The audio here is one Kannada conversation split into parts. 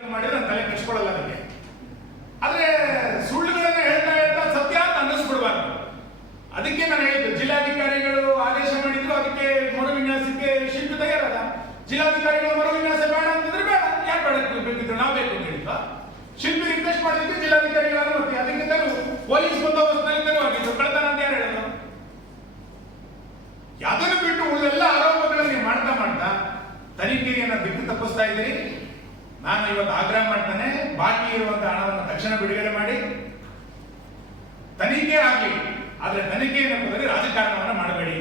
ಮಾಡಿದ್ರೆ ನಾನು ತಲೆ ಕೆಡಿಸ್ಕೊಳ್ಳಲ್ಲ ಅದಕ್ಕೆ. ಆದ್ರೆ ಸುಳ್ಳುಗಳನ್ನ ಹೇಳ್ತಾ ಹೇಳ್ತಾ ಸತ್ಯ ಅಂತ ಅನ್ನಿಸ್ಬಿಡ್ಬಾರ್ದು. ಅದಕ್ಕೆ ನಾನು ಹೇಳಿದ್ದು, ಜಿಲ್ಲಾಧಿಕಾರಿಗಳು ಆದೇಶ ಮಾಡಿದ್ರು, ಅದಕ್ಕೆ ಮರುವಿನ್ಯಾಸಕ್ಕೆ ಶಿಲ್ಪಿ ತಯಾರದ. ಜಿಲ್ಲಾಧಿಕಾರಿಗಳು ಮರುವಿನ್ಯಾಸ ಬೇಡ ಅಂತಂದ್ರೆ ಬೇಡ, ಯಾರು ಬೇಡ ಬೇಕಿದ್ರು ನಾವು ಬೇಕು ಅಂತ ಹೇಳಿದ್ವಾ. ಶಿಲ್ಪಿ ರಿಕ್ವೆಸ್ಟ್ ಮಾಡಿದ್ರೆ ಜಿಲ್ಲಾಧಿಕಾರಿಗಳ ಅನುಮತಿ, ಅದಕ್ಕೆ ತರು ಪೊಲೀಸ್ ಬಂದೋಬಸ್ತ್ನಲ್ಲಿ ತೆರವಾಗಿತ್ತು. ಕಳ್ತನ ಅಂತ ಯಾರು ಹೇಳೋದು? ಅದನ್ನು ಬಿಟ್ಟು ಉಳಿದೆಲ್ಲ ಆರೋಪಗಳನ್ನು ಮಾಡ್ತಾ ಮಾಡ್ತಾ ತನಿಖೆಯನ್ನು ದಿಕ್ಕು ತಪ್ಪಿಸ್ತಾ ಇದ್ದೀರಿ. ನಾನು ಇವತ್ತು ಆಗ್ರಹ ಮಾಡ್ತಾನೆ, ಬಾಕಿ ಇರುವಂತಹ ಹಣವನ್ನು ತಕ್ಷಣ ಬಿಡುಗಡೆ ಮಾಡಿ ತನಿಖೆ ಆಗಲಿ. ಆದ್ರೆ ತನಿಖೆ ಎನ್ನುವುದರಲ್ಲಿ ರಾಜಕಾರಣವನ್ನು ಮಾಡಬೇಡಿ.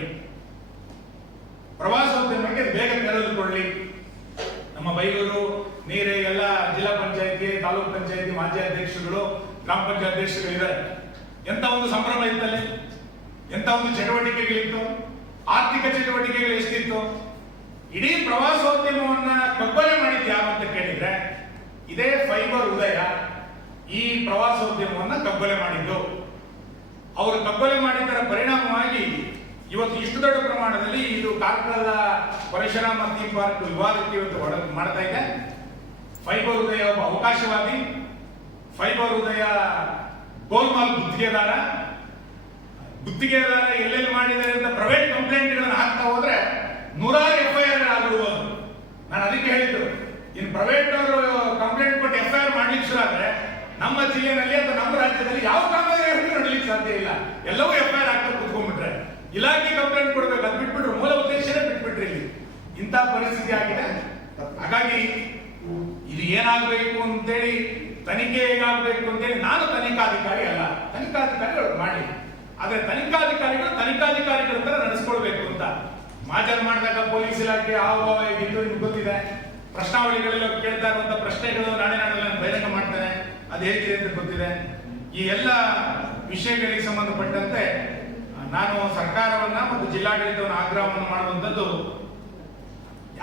ಪ್ರವಾಸೋದ್ಯಮಕ್ಕೆ ಬೇಗ ತೆರೆದುಕೊಳ್ಳಿ. ನಮ್ಮ ಬೈಲೂರು ನೀರೇ ಎಲ್ಲ ಜಿಲ್ಲಾ ಪಂಚಾಯತಿ, ತಾಲೂಕ್ ಪಂಚಾಯತಿ ಮಾಜಿ ಅಧ್ಯಕ್ಷರುಗಳು, ಗ್ರಾಮ ಪಂಚಾಯತ್ ಅಧ್ಯಕ್ಷರು ಇದ್ದಾರೆ. ಎಂತ ಒಂದು ಸಂಭ್ರಮ ಇತ್ತಲ್ಲಿ, ಎಂತ ಒಂದು ಚಟುವಟಿಕೆಗಳಿತ್ತು, ಆರ್ಥಿಕ ಚಟುವಟಿಕೆಗಳು ಎಷ್ಟಿತ್ತು. ಇಡೀ ಪ್ರವಾಸೋದ್ಯಮವನ್ನ ಕಗ್ಗೊಲೆ ಮಾಡಿದ್ದು ಯಾವ ಅಂತ ಕೇಳಿದ್ರೆ ಇದೇ ಫೈಬರ್ ಉದಯ ಈ ಪ್ರವಾಸೋದ್ಯಮವನ್ನ ಕಗ್ಗೊಲೆ ಮಾಡಿದ್ದು. ಅವರು ಕಗ್ಗೊಲೆ ಮಾಡಿದ್ದರ ಪರಿಣಾಮವಾಗಿ ಇವತ್ತು ಇಷ್ಟು ದೊಡ್ಡ ಪ್ರಮಾಣದಲ್ಲಿ ಇದು ಕಾರ್ಕಳದ ಪರಶುರಾಮ ಥೀಮ್ ಪಾರ್ಕ್ ವಿವಾದಕ್ಕೆ ಇವತ್ತು ಮಾಡ್ತಾ ಇದೆ. ಫೈಬರ್ ಉದಯ ಒಬ್ಬ ಅವಕಾಶವಾದಿ, ಫೈಬರ್ ಉದಯ ಗೋಲ್ಮಾಲ್ ಗುತ್ತಿಗೆದಾರ ಎಲ್ಲೆಲ್ಲಿ ಮಾಡಿದ್ದಾರೆ ಅಂತ ಪ್ರೈವೇಟ್ ಕಂಪ್ಲೇಂಟ್ಗಳನ್ನು ಹಾಕ್ತಾ ಹೋದ್ರೆ ನೂರಾರು FIR ಆಗಿರುವುದು. ನಾನು ಅದಕ್ಕೆ ಹೇಳಿದ್ದು, ಇನ್ನು ಪ್ರೈವೇಟ್ ಅವರು ಕಂಪ್ಲೇಂಟ್ ಕೊಟ್ಟು FIR ಮಾಡ್ಲಿಕ್ಕೆ ಶುರು ಆದ್ರೆ ನಮ್ಮ ಜಿಲ್ಲೆಯಲ್ಲಿ ಅಥವಾ ನಮ್ಮ ರಾಜ್ಯದಲ್ಲಿ ಯಾವ ಕಾಮಗಾರಿ ನಡೀಲಿಕ್ಕೆ ಸಾಧ್ಯ ಇಲ್ಲ. ಎಲ್ಲವೂ FIR ಆಗ್ತಾ ಕೂತ್ಕೊಂಡ್ಬಿಟ್ರೆ ಇಲಾಖೆ ಕಂಪ್ಲೇಂಟ್ ಕೊಡ್ಬೇಕು, ಅದು ಬಿಟ್ಬಿಟ್ರು, ಮೂಲ ಉದ್ದೇಶನೇ ಬಿಟ್ಬಿಟ್ರಿ. ಇಲ್ಲಿ ಇಂಥ ಪರಿಸ್ಥಿತಿ ಆಗಿದೆ. ಹಾಗಾಗಿ ಇದು ಏನಾಗಬೇಕು ಅಂತೇಳಿ, ತನಿಖೆ ಹೇಗಾಗಬೇಕು ಅಂತೇಳಿ ನಾನು ತನಿಖಾಧಿಕಾರಿ ಅಲ್ಲ, ತನಿಖಾಧಿಕಾರಿಗಳು ಮಾಡಿ. ಆದ್ರೆ ತನಿಖಾಧಿಕಾರಿಗಳ ತರ ನಡೆಸ್ಕೊಳ್ಬೇಕು ಅಂತ ಮಾಜರ್ ಮಾಡಿದಾಗ ಪೊಲೀಸ್ ಇಲಾಖೆ ಹಾವಭಾವ ಹೇಗಿತ್ತು ನಿಮ್ಗೆ ಗೊತ್ತಿದೆ. ಪ್ರಶ್ನಾವಳಿಗಳೆಲ್ಲ ಕೇಳ್ತಾ ಇರುವಂತಹ ಪ್ರಶ್ನೆಗಳು ನಾಳೆ ನಾನು ಬಹಿರಂಗ ಮಾಡ್ತೇನೆ, ಅದು ಹೇಗಿದೆ ಅಂತ ಗೊತ್ತಿದೆ. ಈ ಎಲ್ಲ ವಿಷಯಗಳಿಗೆ ಸಂಬಂಧಪಟ್ಟಂತೆ ನಾನು ಸರ್ಕಾರವನ್ನ ಮತ್ತು ಜಿಲ್ಲಾಡಳಿತವನ್ನು ಆಗ್ರಹವನ್ನು ಮಾಡುವಂಥದ್ದು,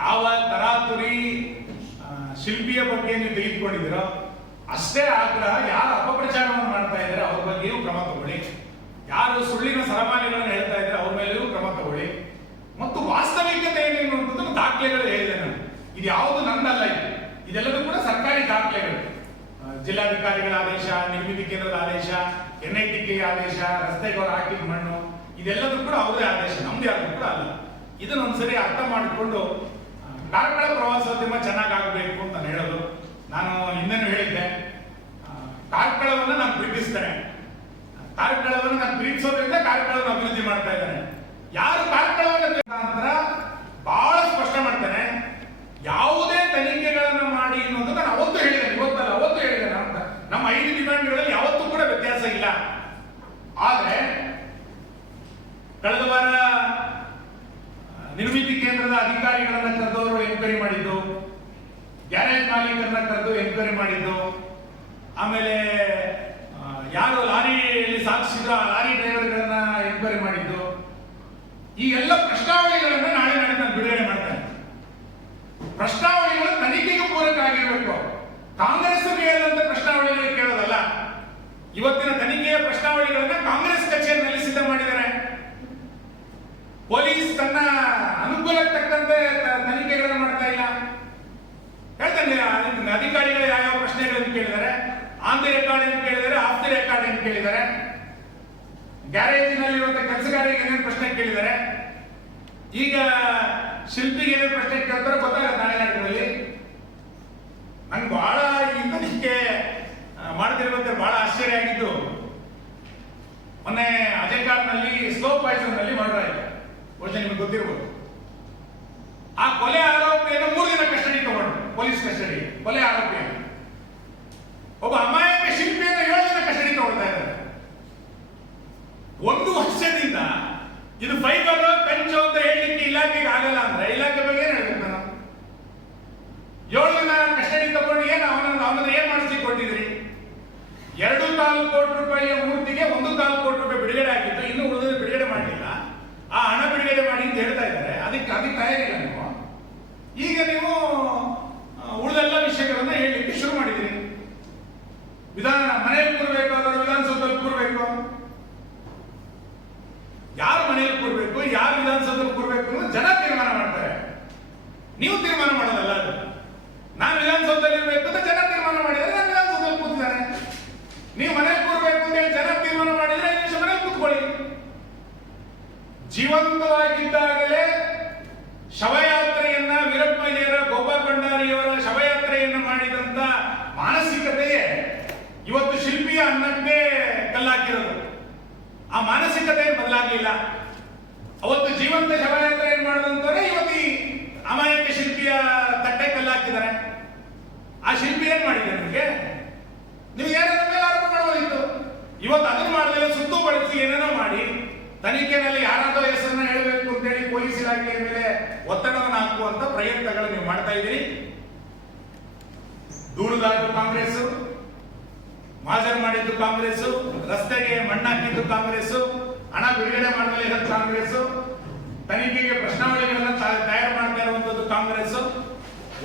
ಯಾವ ತರಾತುರಿ ಶಿಲ್ಪಿಯ ಬಗ್ಗೆ ನೀವು ತೆಗೆದುಕೊಂಡಿದ್ದೀರೋ ಅಷ್ಟೇ ಆಗ್ರಹ. ಯಾರು ಅಪಪ್ರಚಾರವನ್ನು ಮಾಡ್ತಾ ಇದ್ದಾರೆ ಅವ್ರ ಬಗ್ಗೆಯೂ ಕ್ರಮ ತಗೊಳ್ಳಿ. ಯಾರು ಸುಳ್ಳಿನ ಸರಮಾಲೆಗಳನ್ನು ಹೇಳ್ತಾ ಇದ್ದಾರೆ ಅವ್ರ ಮೇಲೆಯೂ ಕ್ರಮ ತಗೊಳ್ಳಿ. ಮತ್ತು ವಾಸ್ತವಿಕತೆ ಏನೇನು ದಾಖಲೆಗಳು ಹೇಳಿದೆ ನಾನು. ಇದು ಯಾವುದು ನಂದಲ್ಲ, ಇದೆಲ್ಲದೂ ಕೂಡ ಸರ್ಕಾರಿ ದಾಖಲೆಗಳು. ಜಿಲ್ಲಾಧಿಕಾರಿಗಳ ಆದೇಶ, ನಿರ್ಮಿತಿ ಕೇಂದ್ರದ ಆದೇಶ, NITK ಆದೇಶ, ರಸ್ತೆಗೆ ಅವರು ಹಾಕಿದ ಮಣ್ಣು, ಇದೆಲ್ಲದೂ ಕೂಡ ಅವರದೇ ಆದೇಶ, ನಮ್ದು ಯಾರು ಕೂಡ ಅಲ್ಲ. ಇದನ್ನ ಒಂದ್ಸರಿ ಅರ್ಥ ಮಾಡಿಕೊಂಡು ಕಾರ್ಕಳ ಪ್ರವಾಸೋದ್ಯಮ ಚೆನ್ನಾಗಾಗಬೇಕು ಅಂತ ನಾನು ಹೇಳೋದು. ನಾನು ಹಿಂದೆನೂ ಹೇಳಿದ್ದೆ, ಕಾರ್ಕಳವನ್ನು ನಾನು ಪ್ರೀತಿಸ್ತೇನೆ. ಕಾರ್ಕಳವನ್ನು ನಾನು ಪ್ರೀತಿಸೋದ್ರಿಂದ ಕಾರ್ಕಳವನ್ನು ಅಭಿವೃದ್ಧಿ ಮಾಡ್ತಾ ಇದ್ದೇನೆ. ಯಾರು ಕಾರ್ಕಳವನ್ನು ನಂತರ ಬಹಳ ಸ್ಪಷ್ಟ ಮಾಡ್ತೇನೆ, ಯಾವುದೇ ತನಿಖೆಗಳನ್ನು ಮಾಡಿ ಅನ್ನೋದು ನಾನು ಅವತ್ತು ಹೇಳಿದ್ದೇನೆ, ಇವತ್ತಲ್ಲ ಅವತ್ತು ಹೇಳಿದ್ದೇನೆ. ನಮ್ಮ 5 ಡಿಮ್ಯಾಂಡ್ಗಳಲ್ಲಿ ಯಾವತ್ತೂ ಕೂಡ ವ್ಯತ್ಯಾಸ ಇಲ್ಲ. ಆದ್ರೆ ಕಳೆದ ವಾರ ನಿರ್ಮಿತಿ ಕೇಂದ್ರದ ಅಧಿಕಾರಿಗಳನ್ನ ಕರೆದವರು ಎನ್ಕ್ವೈರಿ ಮಾಡಿದ್ದು, ಗ್ಯಾರೇಜ್ ಮಾಲೀಕರನ್ನ ಕರೆದು ಎನ್ಕ್ವೈರಿ ಮಾಡಿದ್ದು, ಆಮೇಲೆ ಯಾರು ಲಾರಿಯಲ್ಲಿ ಸಾಗಿಸಿದ್ರು ಆ ಲಾರಿ ಡ್ರೈವರ್ಗಳನ್ನ ಎನ್ಕ್ವೈರಿ ಮಾಡಿದ್ದು, ಈ ಎಲ್ಲ ಪ್ರಶ್ನಾವಳಿಗಳನ್ನ ನಾಳೆ ನಾನು ಬಿಡುಗಡೆ ಮಾಡ್ತೇನೆ. ಪ್ರಶ್ನಾವಳಿಗಳು ತನಿಖೆಗೆ ಪೂರಕ ಆಗಿರಬೇಕು. ಕಾಂಗ್ರೆಸ್ ಹೇಳಿದಂತ ಪ್ರಶ್ನಾವಳಿಗಳು ಕೇಳೋದಲ್ಲ. ಇವತ್ತಿನ ತನಿಖೆಯ ಪ್ರಶ್ನಾವಳಿಗಳನ್ನ ಕಾಂಗ್ರೆಸ್ ಕಚೇರಿಯಲ್ಲಿ ಸಿದ್ಧ ಮಾಡಿದ್ದಾರೆ. ಪೊಲೀಸ್ ತನ್ನ ಅನುಕೂಲಕ್ಕೆ ತಕ್ಕಂತೆ ತನಿಖೆಗಳನ್ನು ಮಾಡ್ತಾ ಇಲ್ಲ. ಹೇಳ್ತಾನೆ ಅಧಿಕಾರಿಗಳು ಯಾವ ಪ್ರಶ್ನೆಗಳನ್ನು ಕೇಳಿದ್ದಾರೆ, ಆನ್ ದಿ ರೆಕಾರ್ಡ್ ಏನು ಕೇಳಿದ್ದಾರೆ, ಆಫ್ ದಿ ರೆಕಾರ್ಡ್ ಏನು ಕೇಳಿದ್ದಾರೆ, ಗ್ಯಾರೇಜಿನಲ್ಲಿರುವಂತಹ ಕೆಲಸಗಾರರಿಗೆ ಏನೇನು ಪ್ರಶ್ನೆ ಕೇಳಿದ್ದಾರೆ, ಈಗ ಶಿಲ್ಪಿಗೆ ಏನೇನು ಪ್ರಶ್ನೆ ಕೇಳ್ತಾರೆ ಗೊತ್ತಾಗತ್ತೆ ನಾಳೆ ನಾಟಕದಲ್ಲಿ. ನಂಗೆ ಬಹಳ ಈ ತನಿಖೆ ಮಾಡ್ತಿರ್ಬೇಕಾದ್ರೆ ಬಹಳ ಆಶ್ಚರ್ಯ ಆಗಿದ್ದು, ಮೊನ್ನೆ ಅಜಯಕಾಡ್ನಲ್ಲಿ ಸ್ಲೋ ಪಾಯ್ಸನ್ ನಲ್ಲಿ ಮರ್ಡರ್ ಆಯ್ತು, ಬಹುಶಃ ನಿಮ್ಗೆ ಗೊತ್ತಿರ್ಬೋದು. ಆ ಕೊಲೆ ಆರೋಪಿಯನ್ನು 3 ದಿನ ಕಸ್ಟಡಿ ತಗೊಂಡು, ಪೊಲೀಸ್ ಕಸ್ಟಡಿ, ಕೊಲೆ ಆರೋಪಿಯನ್ನು. ಒಬ್ಬ ಅಮಾಯಕ ಶಿಲ್ಪಿಯನ್ನು 7 ದಿನ ಕಸ್ಟಡಿ ತಗೊಳ್ತಾ ಇದ್ದಾರೆ. 1 ವರ್ಷದಿಂದ ಇದು ಫೈಬರ್ ಪೆಂಚು ಅಂತ ಹೇಳಲಿಕ್ಕೆ ಇಲಾಖೆಗೆ ಆಗಲ್ಲ ಅಂದ್ರೆ ಇಲಾಖೆ ಬಗ್ಗೆ ಏನ್ ಹೇಳ್ಬೇಕು ನಾನು? 7 ದಿನ ಕಸ್ಟಡಿ ತಗೊಂಡು ಏನು ಅವನನ್ನ ಏನ್ ಮಾಡಿಸ್ಲಿಕ್ಕೆ ಕೊಟ್ಟಿದ್ರಿ? 2.25 ಕೋಟಿ ರೂಪಾಯಿಯ ಮೂರ್ತಿಗೆ 1.25 ಕೋಟಿ ರೂಪಾಯಿ ಬಿಡುಗಡೆ ಆಗಿತ್ತು, ಇನ್ನೂ ಉಳಿದ ಬಿಡುಗಡೆ ಮಾಡಲಿಲ್ಲ. ಆ ಹಣ ಬಿಡುಗಡೆ ಮಾಡಿ ಅಂತ ಹೇಳ್ತಾ ಇದ್ದಾರೆ. ಅದಕ್ಕೆ ತಯಾರಿಲ್ಲ ನೀವು. ಈಗ ನೀವು ಉಳಿದೆಲ್ಲ ವಿಷಯಗಳನ್ನ ಹೇಳಲಿಕ್ಕೆ ಶುರು ಮಾಡಿದ್ರಿ. ಮನೆಯಲ್ಲಿ ಕೂರ್ಬೇಕು, ಅದರ ವಿಧಾನಸೌಧದಲ್ಲಿ ಕೂರ್ಬೇಕು. ಯಾರು ಮನೆಯಲ್ಲಿ ಕೂರ್ಬೇಕು, ಯಾರು ವಿಧಾನಸೌಧದಲ್ಲಿ ಕೂರ್ಬೇಕು ಅನ್ನೋದು ಜನ ತೀರ್ಮಾನ ಮಾಡ್ತಾರೆ, ನೀವು ತೀರ್ಮಾನ ಮಾಡೋದಲ್ಲ. ಅದು ನಾನು ವಿಧಾನಸೌಧದಲ್ಲಿ ಇರಬೇಕು ಅಂತ ಜನ ಜೀವಂತವಾಗಿದ್ದಾಗಲೇ ಶವಯಾತ್ರೆಯನ್ನ ವೀರಪ್ಪಯ್ಯರ ಗೋಪಾಲ್ ಭಂಡಾರಿಯವರ ಶವಯಾತ್ರೆಯನ್ನ ಮಾಡಿದಂತ ಮಾನಸಿಕತೆಯೇ ಇವತ್ತು ಶಿಲ್ಪಿಯ ಅನ್ನಕ್ಕೆ ಕಲ್ಲಾಕಿರೋದು. ಆ ಮಾನಸಿಕತೆ ಬದಲಾಗಲಿಲ್ಲ. ಅವತ್ತು ಜೀವಂತ ಶವಯಾತ್ರೆಯನ್ನು ಮಾಡಿದಂತವರೇ ಇವತ್ತು ಈ ಅಮಾಯಕ ಶಿಲ್ಪಿಯ ತಟ್ಟೆ ಕಲ್ಲಾಕಿದ್ದಾರೆ. ಆ ಶಿಲ್ಪಿ ಏನ್ ಮಾಡಿದೆ ನಿಮಗೆ? ನೀವು ಏನಾದ್ರು ಮೇಲೆ ಆರೋಪ ಮಾಡಬಹುದಿತ್ತು. ಇವತ್ತು ಅದನ್ನು ಮಾಡಲಿಲ್ಲ, ಸುತ್ತು ಬಳಸಿ ಏನೇನೋ ಮಾಡಿ ತನಿಖೆನಲ್ಲಿ ಯಾರಾದೋ ಹೆಸರನ್ನ ಹೇಳಬೇಕು ಅಂತೇಳಿ ಪೊಲೀಸ್ ಇಲಾಖೆಯ ಮೇಲೆ ಒತ್ತಡವನ್ನು ಹಾಕುವಂತ ಪ್ರಯತ್ನಗಳು ನೀವು ಮಾಡ್ತಾ ಇದ್ದೀರಿ. ದೂರುದಾರರು ಕಾಂಗ್ರೆಸ್, ಮಾಜರ್ ಮಾಡಿದ್ದು ಕಾಂಗ್ರೆಸ್, ರಸ್ತೆಗೆ ಮಣ್ಣಾಕಿದ್ದು ಕಾಂಗ್ರೆಸ್, ಹಣ ಬಿಡುಗಡೆ ಮಾಡಲು ಇರೋದು ಕಾಂಗ್ರೆಸ್, ತನಿಖೆಗೆ ಪ್ರಶ್ನಾವಳಿಗಳನ್ನ ತಯಾರು ಮಾಡ್ತಾ ಇರುವಂತದ್ದು ಕಾಂಗ್ರೆಸ್.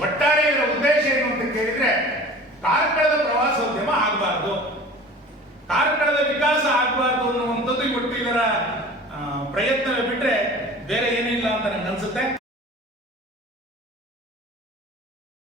ಒಟ್ಟಾರೆ ಇದರ ಉದ್ದೇಶ ಏನು ಅಂತ ಕೇಳಿದ್ರೆ ಕಾರ್ಕಳದ ಪ್ರವಾಸೋದ್ಯಮ ಆಗಬಾರ್ದು, ಕಾರ್ಕಳದ ವಿಕಾಸ ಆಗಬಾರ್ದು ಅನ್ನುವಂಥದ್ದು ಇವತ್ತು ಇದರ ಪ್ರಯತ್ನ ಬಿಟ್ರೆ ಬೇರೆ ಏನಿಲ್ಲ ಅಂತ ನನಗೆ ಅನ್ಸುತ್ತೆ.